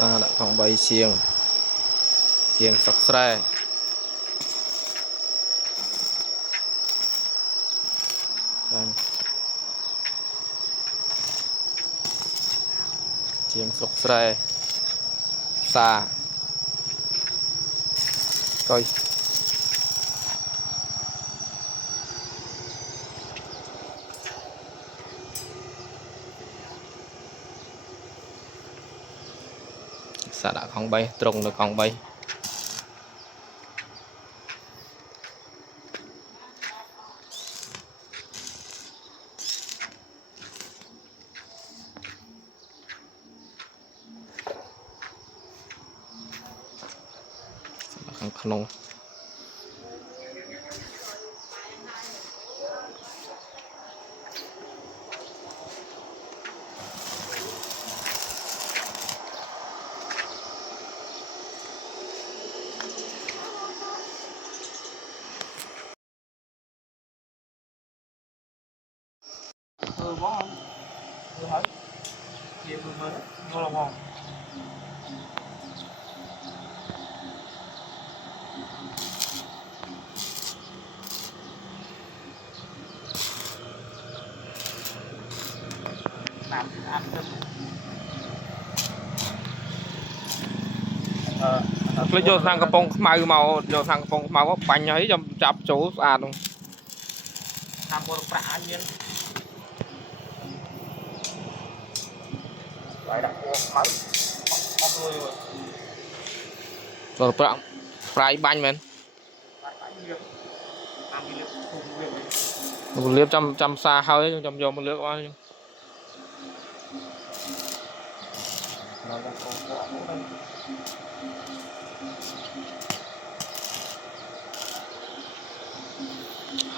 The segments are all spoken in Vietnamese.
xa đã khoảng 7 chiêng sọc xe chiêng sọc xe xa coi xa đã khoảng 7 trùng được khoảng 7 không bó không? Hỏi chiều mới ngon là ngon. Làm ăn thêm. lấy vô sang cái bông màu vô sang cái bông màu có bánh ấy trong chắp chỗ luôn làm một bả nhiên lại đặt mua máu không rồi rồi bạc fry bánh men một liếp trăm xa hơi trong vô một lướt qua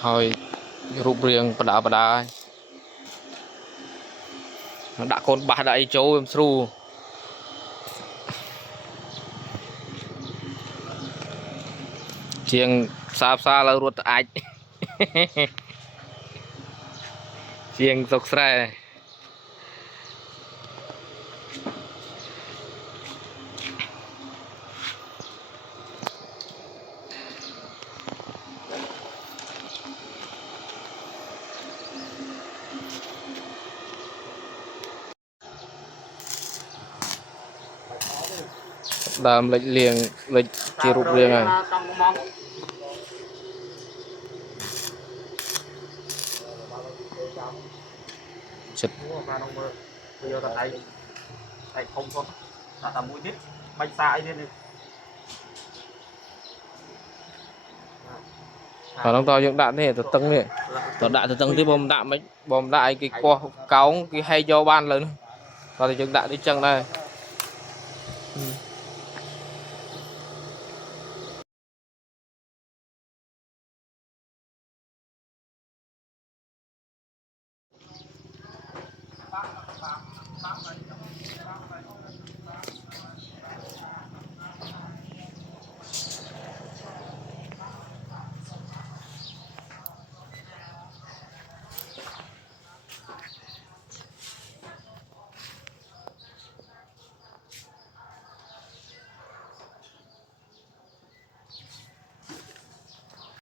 hơi rụp riêng bà đá nó đã con bà đại châu em sưu chiêng xa là ruột ạch chiêng sọc xe đàm lệch liền lệch chia rụt riêng này chật bây giờ thầy không có là mũi tiếp bánh xa ấy đi và nó to những đạn thế từ tầng này từ đạn từ tầng tới bom đại cái qua cáo cái hay cho ban lớn và thì những đạn đi chân này